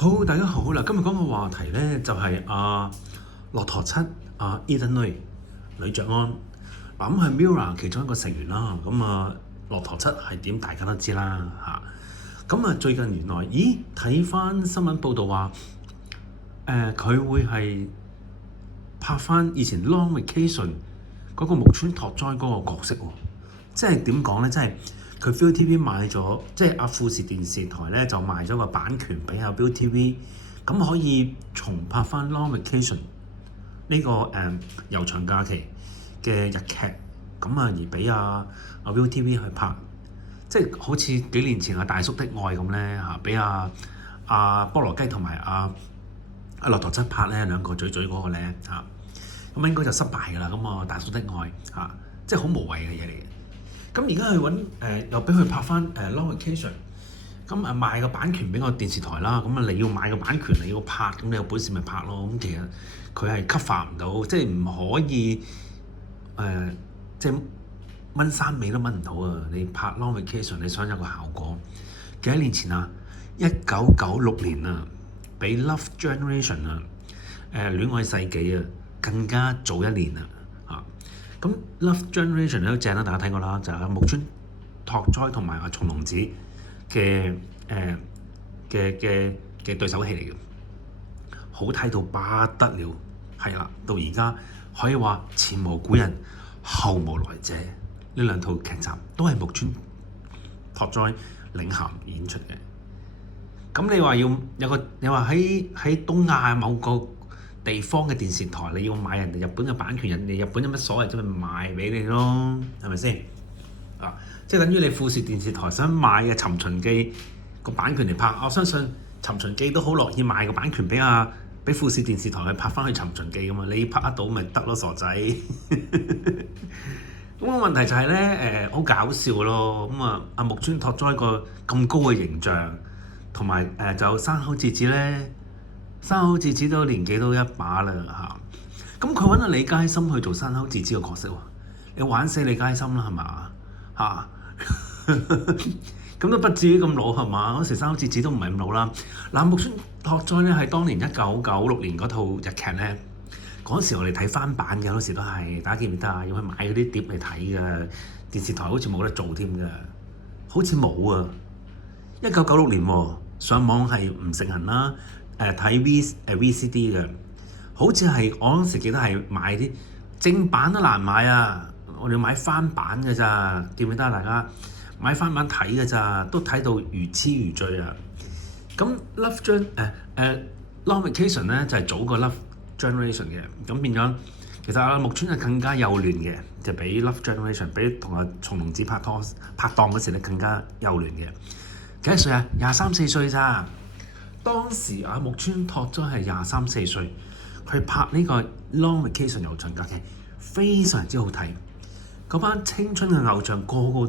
好，大家好嗱，今日講嘅話題咧就係駱駝七Eden 呂爵安嗱，咁係 Mirror 其中一個成員啦。咁駱駝七係點大家都知啦嚇。咁最近原來睇翻新聞報道話佢會係拍翻以前 Long Vacation 嗰個木村拓哉嗰個角色喎。即係點講咧？即係佢 ViuTV 買咗，即係富士電視台咧就賣咗個版權俾ViuTV，咁可以重拍翻 Long Vacation 呢個悠長假期嘅日劇，咁而俾ViuTV 去拍，即係好似幾年前大叔的愛咁咧嚇，俾菠蘿雞同埋駱駝七拍咧兩個嘴嗰個咧嚇，咁應該就失敗㗎啦。咁大叔的愛嚇，即係好無謂嘅嘢嚟嘅。咁而家去揾又俾佢拍翻Long Vacation，咁賣個版權俾個電視台啦。咁你要買個版權，你要拍，咁你有本事咪拍咯。咁其實佢係 cover 唔到，即係唔可以即係掹衫尾都掹唔到啊！你拍 Long Vacation，你想有個效果，幾多年前1996年比 Love Generation 戀愛世紀更加早一年咁 Love Generation 都正啦，大家睇過啦，就係木村拓哉同埋松隆子嘅對手戲嚟嘅，好睇到不得了，係啦，到而家可以話前無古人後無來者，呢兩套劇集都係木村拓哉領銜演出嘅。咁你話你話喺東亞某個地方嘅電視台，你要買人哋日本嘅版權，人哋日本有乜所謂，即係賣俾你咯，係咪先？即係等於你富士電視台想買《尋秦記》個版權嚟拍，我相信《尋秦記》都好樂意賣個版權俾富士電視台去拍翻去《尋秦記》㗎嘛，你拍得到咪得咯，傻仔！咁個問題就係咧好搞笑咯。咁木村拓哉個咁高嘅形象，同埋就山口智子咧。山口智子都年紀都一把啦嚇，咁佢揾李佳芯去做山口智子嘅角色喎，你玩死李佳芯啦係嘛嚇？咁都不至於咁老係嘛？嗰時山口智子都唔係咁老啦。嗱，木村拓哉咧係當年1996年嗰套日劇咧，嗰時我哋睇翻版嘅，嗰時都係大家記唔記得要去買嗰啲碟嚟睇嘅，電視台好似冇得做添嘅，好似冇啊。1996年喎，上網係唔盛行啦。睇 VCD 嘅，好似係我嗰時記得係買啲正版都難買啊！我哋買翻版嘅咋，記唔記得大家買翻版睇嘅咋，都睇到如痴如醉啊！咁 Long Vacation 咧就係早過 Love Generation 嘅，咁變咗其實木村係更加幼嫩嘅，就比 Love Generation 比同松隆子拍檔嗰時咧更加幼嫩嘅。幾多歲啊？23、24歲咋？當時木村拓哉係23、24歲，佢拍呢個 Long Vacation 悠長假期非常之好睇。嗰班青春嘅偶像個個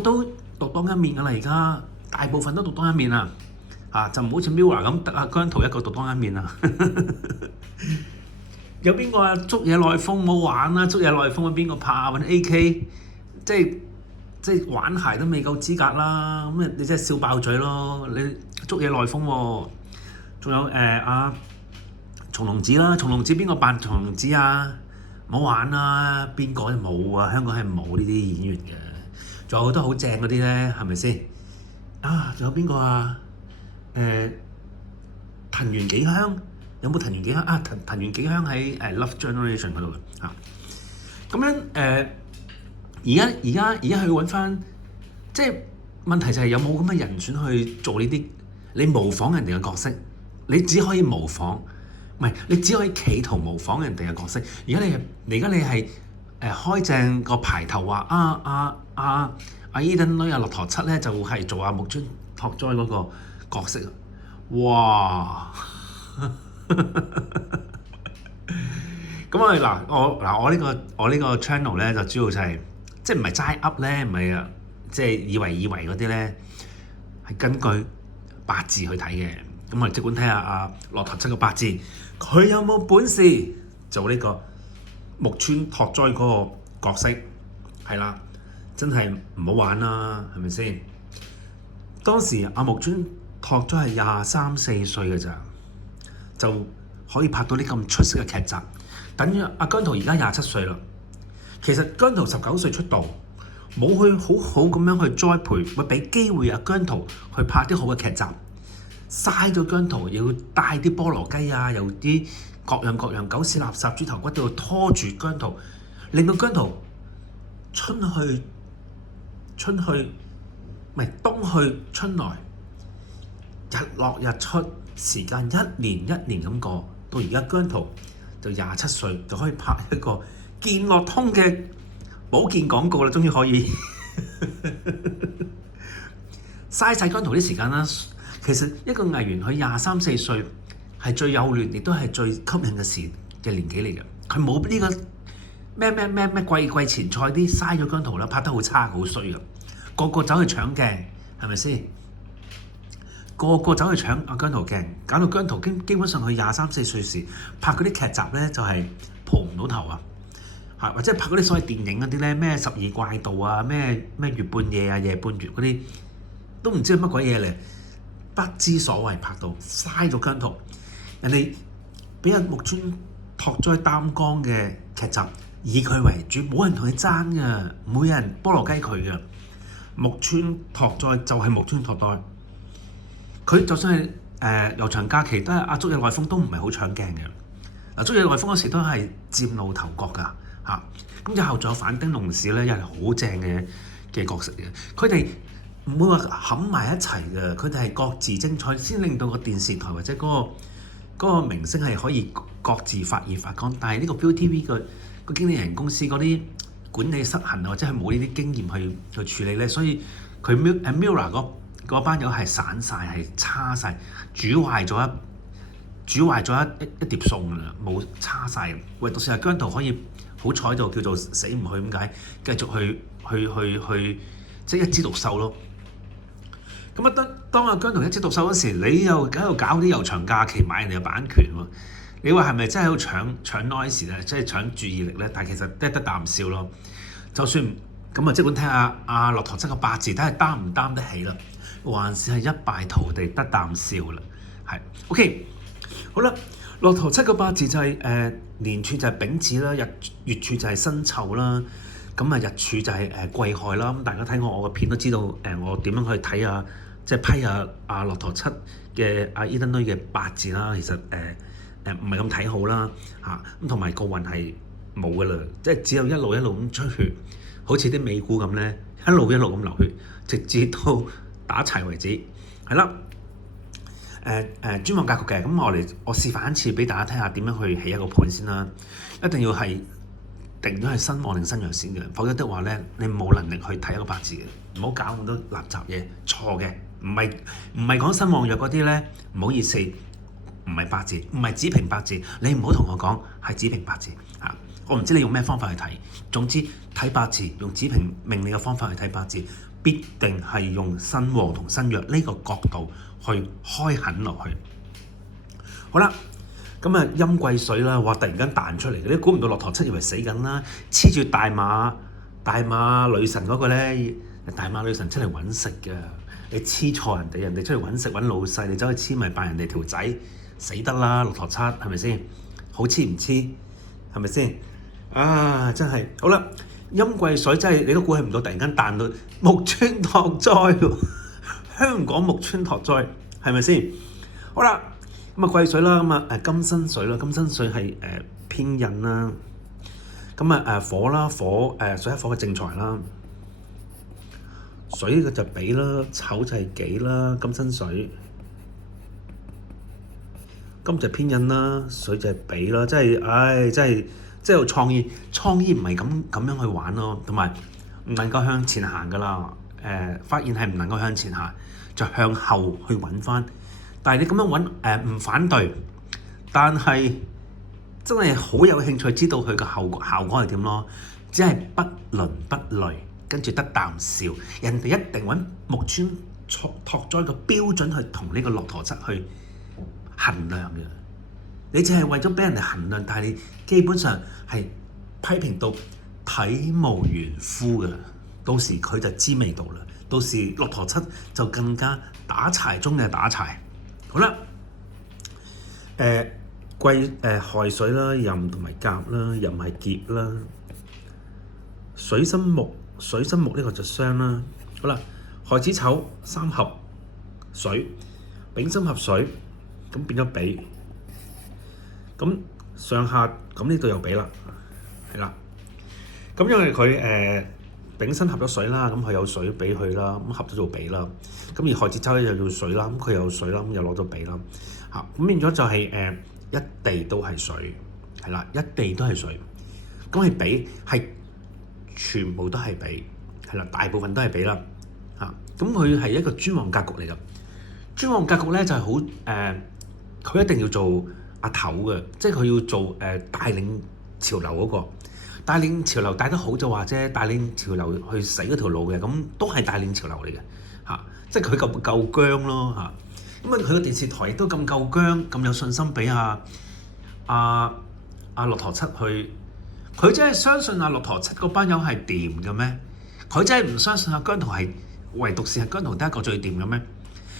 都獨當一面㗎啦！而家大部分都獨當一面就唔好似 Mirror 咁得姜濤一個獨當一面有邊個捉嘢內風冇玩啦？捉嘢內風邊個拍揾 AK？ 即係玩鞋都未夠資格啦，咁你真係笑爆嘴咯！你捉嘢內風喎，仲有松隆子啦，松隆子邊個扮松隆子啊？唔好玩啦，邊個都冇啊！香港係冇呢啲演員嘅，仲有好多好正嗰啲咧，係咪先？仲有邊個啊？藤原紀香有冇藤原紀香藤原紀香喺Love Generation 嗰度咁樣而家去揾翻，即係問題就係有冇咁嘅人選去做呢啲？你模仿人哋嘅角色，你只可以模仿，唔係你只可以企圖模仿人哋嘅角色。而家你係開正個牌頭話Eden 駱駝七咧就係做木村拓哉嗰個角色哇！咁我呢個 channel 咧就主要就係即係唔係齋 up 咧，唔係即係以為嗰啲咧係根據八字去睇嘅。咁我哋即管睇下駱駝七個八字，佢有冇本事做呢個木村拓哉嗰個角色？係啦，真係唔好玩啦，係咪先？當時木村拓哉係23、24歲嘅咋，就可以拍到啲咁出色嘅劇集。等於阿姜濤而家27歲啦。其實姜濤19歲出道，冇去好好咁樣去栽培，咪俾機會阿姜濤去拍啲好嘅劇集，嘥咗姜濤，要帶啲菠蘿雞啊，又啲各樣狗屎垃圾豬頭骨都要拖住姜濤，令到姜濤春去唔係冬去春來，日落日出，時間一年一年咁過，到而家姜濤就27歲就可以拍一個健樂通嘅保健廣告啦，終於可以嘥晒姜濤啲時間啦。其實一個藝員佢23、24歲係最幼嫩，亦都係最吸引嘅年紀嚟嘅。佢冇呢個咩季前賽啲嘥咗姜濤啦，拍得好差好衰嘅，個個走去搶鏡，係咪先？個個走去搶阿姜濤鏡，搞到姜濤基本上佢23、24歲時拍嗰啲劇集咧就係蒲唔到頭啊！或者拍嗰啲所謂電影嗰啲咧，咩12怪盜啊，咩月半夜啊，夜半月嗰啲，都唔知係乜鬼嘢嚟，不知所謂，拍到嘥咗姜濤。人哋俾人木村拓哉擔綱嘅劇集，以佢為主，冇人同佢爭㗎，唔會有人菠蘿雞佢㗎。木村拓哉就係木村拓哉，佢就算係悠長假期都係阿竹野內豐都唔係好搶鏡嘅。嗱，竹野內豐嗰時都係佔路頭角㗎。咁之後仲有反町隆史咧，又係好正嘅角色嘅。佢哋唔會話冚埋一齊嘅，佢哋係各自精彩，先令到個電視台或者嗰個明星係可以各自發熱發光。但係呢個 ViuTV 個經理人公司嗰啲管理失衡啊，或者係冇呢啲經驗去處理咧，所以佢 Mirror 嗰班友係散晒，係差晒，煮壞咗一碟餸啦，冇差晒。唯獨是係姜濤可以好彩就叫做死唔去，點解繼續去即係一枝獨秀咯。咁啊，當阿姜濤一枝獨秀嗰時，你又喺度搞啲悠長假期買人哋嘅版權喎，你話係咪真係喺度搶 noise 咧？即係搶注意力咧？但係其實得啖笑咯。就算咁啊，即管睇下阿駱駝七個八字，睇下擔唔擔得起啦，還是係一敗塗地得啖笑啦。係 OK， 好啦。駱駝七個八字就係年柱就係丙子啦，月柱就係辛丑啦，咁啊日柱就係癸亥啦。咁大家睇過我嘅片都知道我點樣去睇啊，即係批下阿駱駝七嘅阿伊登女嘅八字啦。其實唔係咁睇好啦嚇，咁同埋個運係冇噶啦，即係只有一路咁出血，好似啲美股咁咧，一路咁流血，直至到打柴為止，係啦。專網格局嘅，咁我示範一次俾大家睇下點樣去起一個盤先啦。一定要係定咗係身旺定身弱先嘅，否則的話咧，你冇能力去睇一個八字嘅。唔好搞咁多垃圾嘢，錯嘅，唔係講身旺弱嗰啲咧，唔好意思，唔係八字，唔係子平八字，你唔好同我講係子平八字嚇。我唔知你用咩方法去睇，總之睇八字用子平命理嘅方法去睇八字，必定係用身旺同身弱呢個角度去開墾落去。好啦，咁啊陰癸水啦，哇！突然間彈出嚟，你估唔到駱駝七以為死緊啦，黐住大馬女神嗰個咧，大馬女神出嚟揾食嘅，你黐錯人哋出嚟揾食揾老細，你走去黐咪扮人哋條仔，死得啦！駱駝七係咪先？好黐唔黐？係咪先？啊，真係好啦，陰癸水真係你都估唔到，突然間彈到木村拓哉喎，香港木村拓哉係咪先？好啦，咁啊癸水啦，咁啊金生水啦，金生水係偏印啦，咁啊火啦，水係火嘅正財啦，水嘅就比啦，丑就係己啦，金生水，金就偏印啦，水就係比啦，真係有創意唔係咁樣去玩咯，同埋唔能夠向前行噶啦。發現係唔能夠向前行，就向後去揾翻。但係你咁樣揾唔反對，但係真係好有興趣知道佢嘅效果係點咯。只係不倫不類，跟住得啖笑。人哋一定揾木村拓哉嘅標準去同呢個駱駝七去衡量嘅。你淨係為咗俾人哋衡量，但係你基本上係批評到體無完膚嘅，到時佢就知味道啦。到時駱駝漆就更加打柴中嘅打柴。好啦，亥水啦，壬同埋甲啦，壬係劫啦，水生木呢個就傷啦。好啦，亥子丑三合水，丙辛合水，咁變咗比，咁上下咁呢度又比啦，係啦。咁因為佢丙辛合咗水啦，咁佢有水俾佢啦，咁合咗做比啦。咁而亥子丑又要水啦，咁佢有水啦，咁又攞到比啦。嚇，咁變咗就係一地都係水，係啦，一地都係水。咁係比係全部都係比，係啦，大部分都係比啦。嚇，咁佢係一個專旺格局嚟㗎。專旺格局咧就係好佢一定要做阿頭嘅，即係佢要做帶領潮流嗰個。帶領潮流帶得好就話啫，帶領潮流去死嗰條路嘅，咁都係帶領潮流嚟嘅嚇，即係佢夠薑咯嚇。咁佢個電視台亦都咁夠薑，咁有信心俾阿駱駝漆去，佢真係相信阿駱駝漆嗰班友係掂嘅咩？佢真係唔相信阿姜濤係唯獨是係姜濤得一個最掂嘅咩？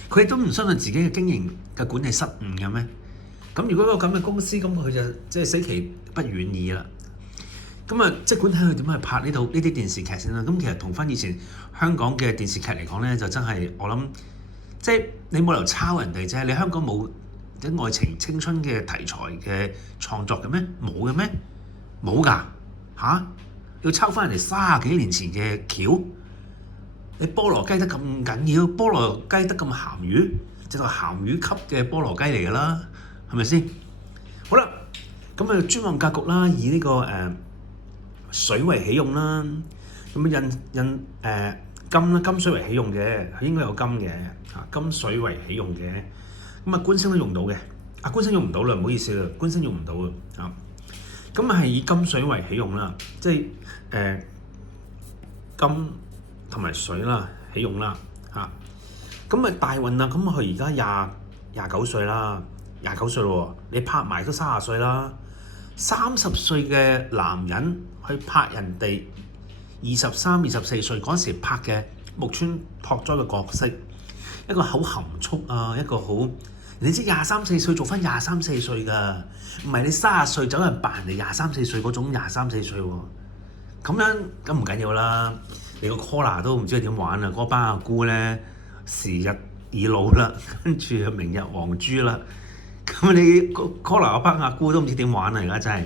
佢亦都唔相信自己嘅經營嘅管理失誤嘅咩？咁如果一個咁嘅公司，咁佢就即係死期不遠矣啦。咁啊，即管睇佢點樣去拍呢啲電視劇先啦。咁其實同翻以前香港嘅電視劇嚟講咧，就真係我諗，即係你冇理由抄人哋啫。你香港冇啲愛情青春嘅題材嘅創作嘅咩？冇嘅咩？冇㗎嚇！要抄翻人哋30幾年前嘅橋，你菠蘿雞得咁緊要？菠蘿雞得咁鹹魚，就係鹹魚級嘅菠蘿雞嚟㗎啦，係咪先？好啦，咁啊專旺格局啦，以呢個水為喜用啦，咁印金啦，金水為喜用嘅，佢應該有金嘅嚇，金水為喜用嘅，咁啊官星都用到嘅，官星用唔到啦，唔好意思啦，官星用唔到啊嚇，咁啊係以金水為喜用啦，即係金同埋水啦，喜用啦嚇，咁啊大運啦，咁佢而家廿九歲啦，29歲咯喎，你拍埋都30歲啦。30歲嘅男人去拍人哋23、24歲嗰時拍嘅木村拓哉嘅角色，一個好含蓄啊，一個好你知23、24歲做翻23、24歲㗎，唔係你30歲走人扮人哋23、24歲嗰種23、24歲喎，咁樣咁唔緊要啦，你個 Collar 都唔知佢點玩啊，嗰班阿姑咧時日已老啦，跟住明日黃豬啦。咁你 Collar 嗰班阿姑都唔知點玩啊！而家真係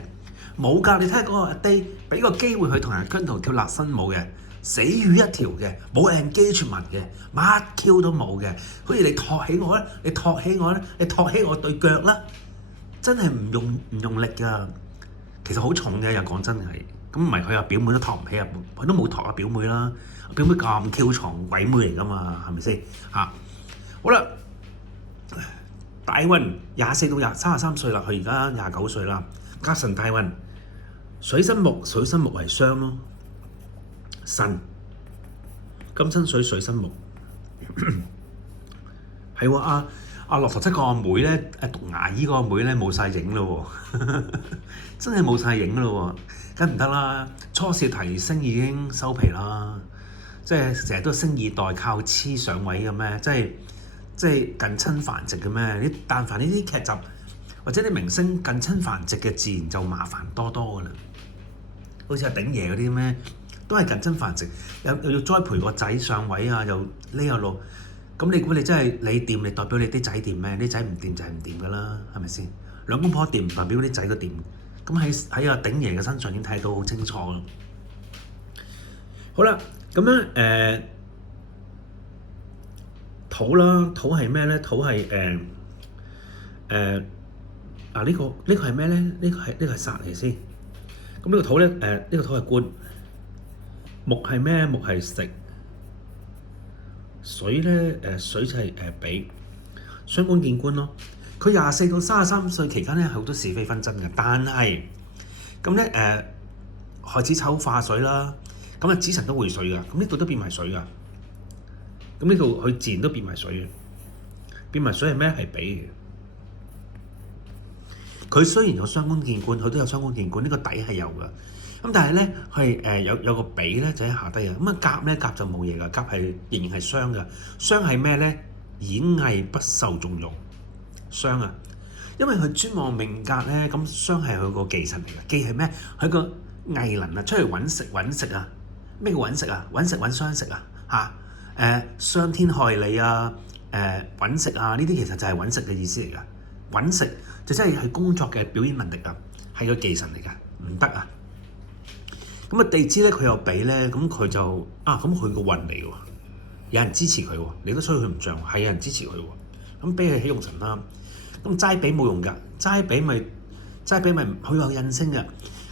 冇㗎，你睇下嗰個阿 Day 俾個機會佢同人姜濤跳辣身舞嘅，死魚一條嘅，冇 engagement嘅，乜 Q 都冇嘅，好似你托起我咧，你托起我咧，你托起我對腳啦，真係唔用力㗎，其實好重嘅又講真係，咁唔係佢阿表妹都托唔起啊，佢都冇托阿表妹啦，表妹咁 Q 重鬼妹嚟㗎嘛，係咪先嚇？好啦。大運24到33歲啦，佢而家29歲啦。甲辰大運，水生木係傷咯。辰金生水，水生木，係喎。阿駱駝漆個阿妹咧，讀牙醫個阿妹咧冇晒影咯喎，真係冇晒影咯喎，梗唔得啦。初試提升已經收皮啦，即係成日都星二代靠黐上位嘅咩？即係近親繁殖嘅咩？你但凡呢啲劇集或者啲明星近親繁殖嘅，自然就麻煩多㗎啦。好似阿鼎爺嗰啲咩，都係近親繁殖，又要栽培個仔上位啊，又呢又路。咁你估你真係你掂，你代表你啲仔掂咩？啲仔唔掂就係唔掂㗎啦，係咪先？兩公婆掂唔代表啲仔都掂。咁喺阿鼎爺嘅身上已經睇到好清楚啦。好啦，咁樣土啦，土係咩咧？土係呢個係咩咧？呢個係煞嚟先。咁呢個土咧呢個土係官。木係咩？木係食。水咧水就係比雙官見官咯。佢24到33歲期間咧係好多是非紛爭嘅，但係咁咧亥子丑化水啦，咁啊子辰都會水㗎，咁呢度都變埋水㗎。咁呢度佢自然都變埋水嘅，變埋水係咩？係比嘅。佢雖然有雙官見官，佢都有雙官見官，呢個底係有㗎。咁但係咧，佢有個髀咧就喺下低嘅。咁啊甲咧甲就冇嘢㗎，甲係仍然係雙㗎。雙係咩咧？演藝不受重用，雙啊！因為佢專望命格咧，咁雙係佢個忌神嚟嘅。忌係咩？佢個藝能啊，出去揾食啊！咩叫揾食啊？揾食揾相食啊！傷天害理啊！揾食啊！呢啲其實就係揾食嘅意思嚟㗎。揾食就真係佢工作嘅表演能力啊，係個忌神嚟㗎，唔得啊！咁啊地支咧佢又俾咧，咁佢就咁佢個運嚟喎，有人支持佢喎，你都吹佢唔漲，係有人支持佢喎。咁俾佢喜用神啦。咁齋俾冇用㗎，齋俾咪佢有印星嘅，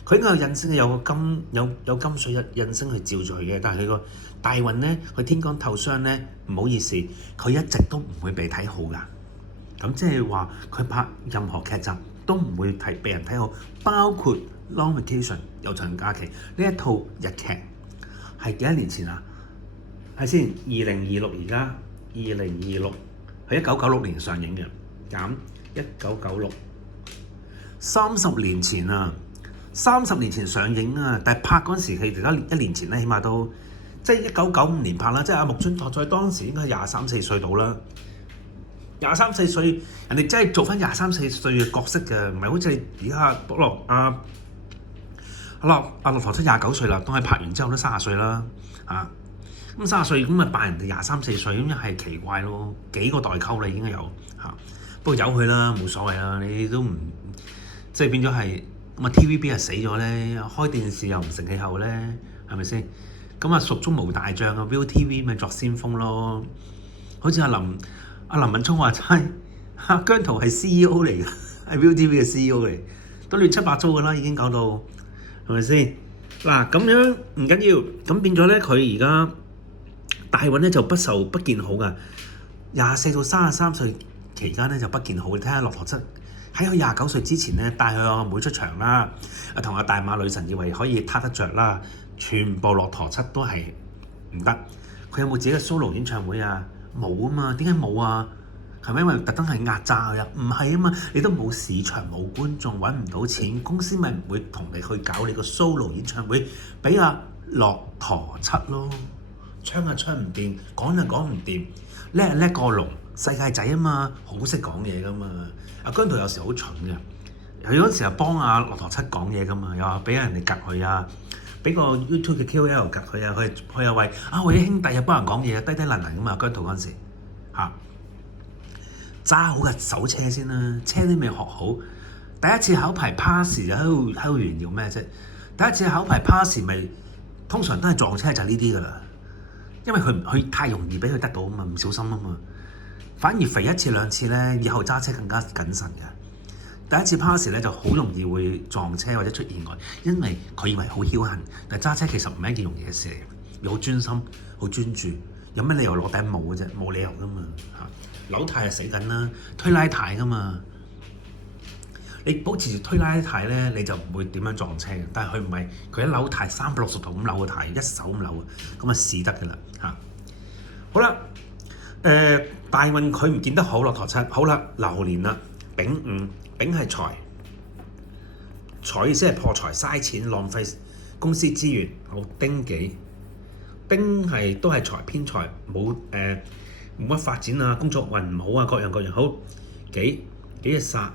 佢應該有印星有個金有金水印星去照住佢嘅，但係佢個大運咧，佢天干透雙咧，唔好意思，佢一直都唔會被睇好㗎。咁即係話佢拍任何劇集都唔會被人睇好，包括 Long Vacation 有長假期呢一套日劇係幾多年前啊？係先2026，而家2026係1996年上映嘅，減1996 30年前啊，30年前上映啊，但係拍嗰陣時佢而家1年前咧，起碼都即係1995年拍啦，即係阿木村拓哉當時應該23、24歲到啦。23、24歲，人哋真係做翻23、24歲嘅角色嘅，唔係好似而家阿駱駝七29歲啦，當佢拍完之後都30歲啦，咁30歲咁咪扮人哋23、24歲，咁又係奇怪咯，幾個代溝啦已經有不過由佢啦，冇所謂啦，你都唔即係變咗係咁啊 TVB 係死咗咧，開電視又唔成氣候咧，係咪先？咁啊蜀中無大將啊 ViuTV 咪作先鋒咯，好似阿林敏聰話齋，姜濤係 CEO 嚟嘅，係 ViuTV 嘅 CEO 嚟，都亂七八糟㗎啦，已經搞到係咪先？嗱咁樣唔緊要，咁變咗咧，佢而家大運咧就不見好㗎，24到33歲期間咧就不見好。你睇下駱駝七喺佢29歲之前咧，帶佢阿妹出場啦，同阿大馬女神以為可以撻得着啦，全部駱駝七都係唔得。佢有冇自己嘅 solo 演唱會啊？冇啊嘛，點解冇啊？係咪因為特登係壓榨佢啊？唔係啊嘛，你都冇市場冇觀眾揾唔到錢，公司咪唔會同你去搞你個 solo 演唱會，俾阿駱駝七咯，唱啊唱唔掂，講就講唔掂，叻過龍，世界仔啊嘛，好識講嘢噶嘛。阿姜濤有時好蠢嘅，佢嗰時又幫阿駱駝七講嘢噶嘛，又話俾人哋夾佢啊。俾個 YouTube 嘅 KOL 夾佢啊，佢又為啲兄弟又幫人講嘢，低低能能咁嘛。姜濤嗰陣時揸好架手車先啦，車都未學好，第一次考牌 pass 就喺度炫耀咩啫？第一次考牌 pass 咪通常都係撞車就係呢啲噶啦，因為佢太容易俾佢得到啊嘛，唔小心啊嘛，反而肥1次2次咧，以後揸車更加謹慎嘅。第一次 pass 咧就好容易會撞車或者出意外，因為佢以為好僥倖，但係揸車其實唔係一件容易嘅事嚟，要好專心、好專注，有乜理由攞頂帽嘅啫？冇理由噶嘛扭軚係死緊啦，推拉軚噶嘛，你保持住推拉軚咧，你就唔會點樣撞車嘅。但係佢唔係，佢一扭軚360度咁扭個軚，一手咁扭，咁啊試得噶啦好啦，大運佢唔見得好，駱駝七好啦，流年啦，丙午。丙係財，財意思係破財、嘥錢、浪費公司資源。好，丁己，丁係都係財偏財，冇乜發展啊，工作運唔好啊，各樣好。己係煞，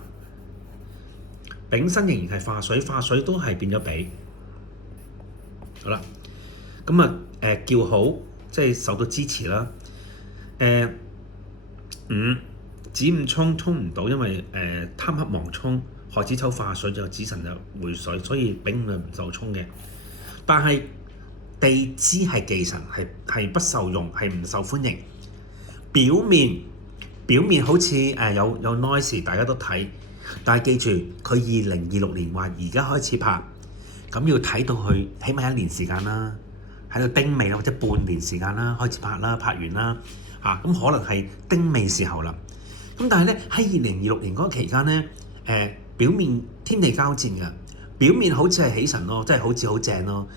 丙辛仍然係化水，化水都係變咗比。好啦，咁啊叫好，即係受到支持啦。子午衝唔到，因為貪黑忘衝，亥子丑化水就子辰就回水，所以丙午就唔受衝嘅。但係地支係忌神，係不受用，係唔受歡迎。表面好似有 noise， 大家都睇，但係記住佢2026年話而家開始拍，咁要睇到佢起碼1年時間啦，喺度丁未或者半年時間啦，開始拍啦，拍完啦咁可能係丁未時候啦。咁但係咧喺2026年嗰個期間咧，表面天地交戰嘅，表面好似係喜神咯，即係好似好正咯，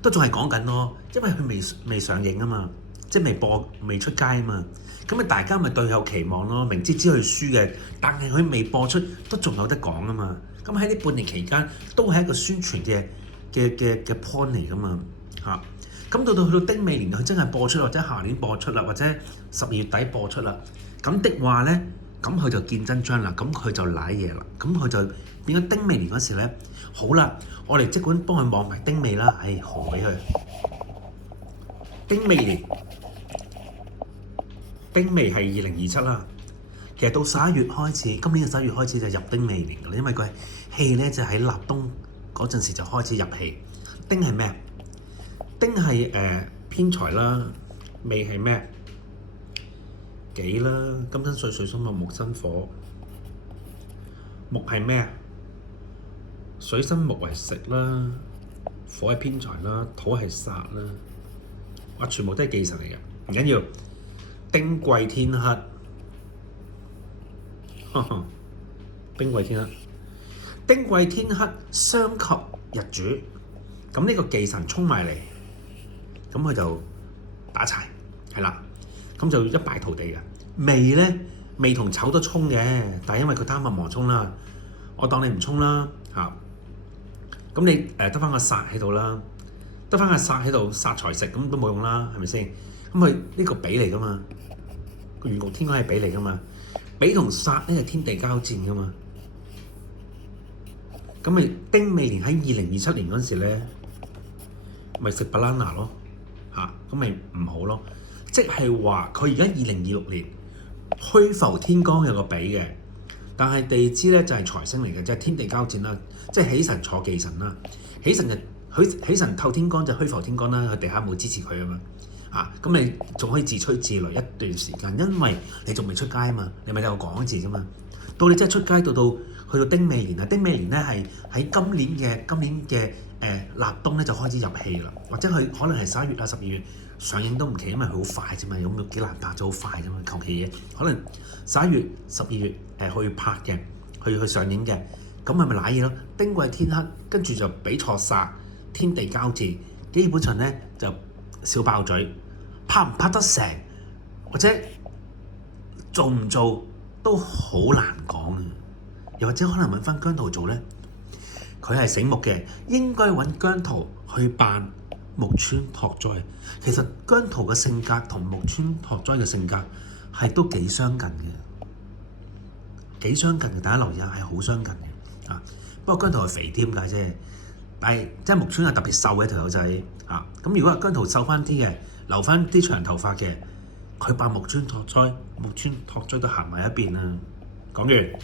都仲係講緊咯，因為佢未上映啊嘛，即係未出街啊嘛，咁啊大家咪對佢有期望咯，明知佢輸嘅，但係佢未播出都仲有得講啊嘛，咁喺呢半年期間都係一個宣傳嘅嘅 point 嚟㗎嘛嚇。咁到去到丁未年，佢真係播出或者下年播出啦，或者12月底播出啦。咁的話咧，咁佢就見真章啦，咁佢就賴嘢啦，咁佢就變咗丁未年嗰時咧，好啦，我哋即管幫佢望埋丁未啦，賀俾佢。丁未年，丁未係2027啦。其實到11月開始，今年嘅11月開始就入丁未年㗎啦，因為佢戲咧就喺立冬嗰陣時就開始入戲。丁係咩？丁係偏財啦，未係咩？己啦，金生水，水生木，木生火。木係咩？水生木為食啦，火係偏財啦，土係殺啦。哇！全部都係忌神嚟嘅，唔緊要。丁貴天克，丁貴天克，丁貴天克相及日主，咁呢個忌神衝埋嚟。咁佢就打柴，係啦，咁就一敗塗地嘅。未咧，未同丑都衝嘅，但係因為佢貪墨忘衝啦，我當你唔衝啦嚇。咁你得翻個殺喺度啦，得翻個殺喺度殺財食，咁都冇用啦，係咪先？咁佢呢個比嚟噶嘛，個元局天干係比嚟噶嘛，比同殺咧係天地交戰噶嘛。咁咪丁未年喺2027年嗰陣時咧，咪食 banana 咯。咁咪唔好咯，即係話佢而家2026年虛浮天干有個比嘅，但係地支咧就係財星嚟嘅，即係天地交戰啦，即係喜神坐忌神啦，喜神透天干就虛浮天干啦，佢地下冇支持佢啊嘛，咁你仲可以自吹自擂一段時間，因為你仲未出街啊嘛，你咪有個講字啫嘛，到你真係出街到去到丁未年啊，丁未年咧係喺今年嘅立冬咧就開始入戲啦，或者佢可能係11月啊12月上映都唔奇，因為佢好快啫嘛，有幾難拍咗好快啫嘛，求其嘢可能11月12月去拍嘅，去上映嘅，咁係咪瀨嘢咯？丁貴天克跟住就比錯殺，天地交戰，基本上咧就笑爆嘴，拍唔拍得成或者做唔做都好難講啊！又或者可能揾翻姜濤做咧，佢係醒目嘅，應該揾姜濤去扮木村拓哉。其實姜濤嘅性格同木村拓哉嘅性格係都幾相近嘅，大家留意下係好相近嘅。不過姜濤係肥添㗎啫，但係即係木村係特別瘦嘅條友仔。咁如果係姜濤瘦翻啲嘅，留翻啲長頭髮嘅，佢扮木村拓哉都行埋一邊啦。講完。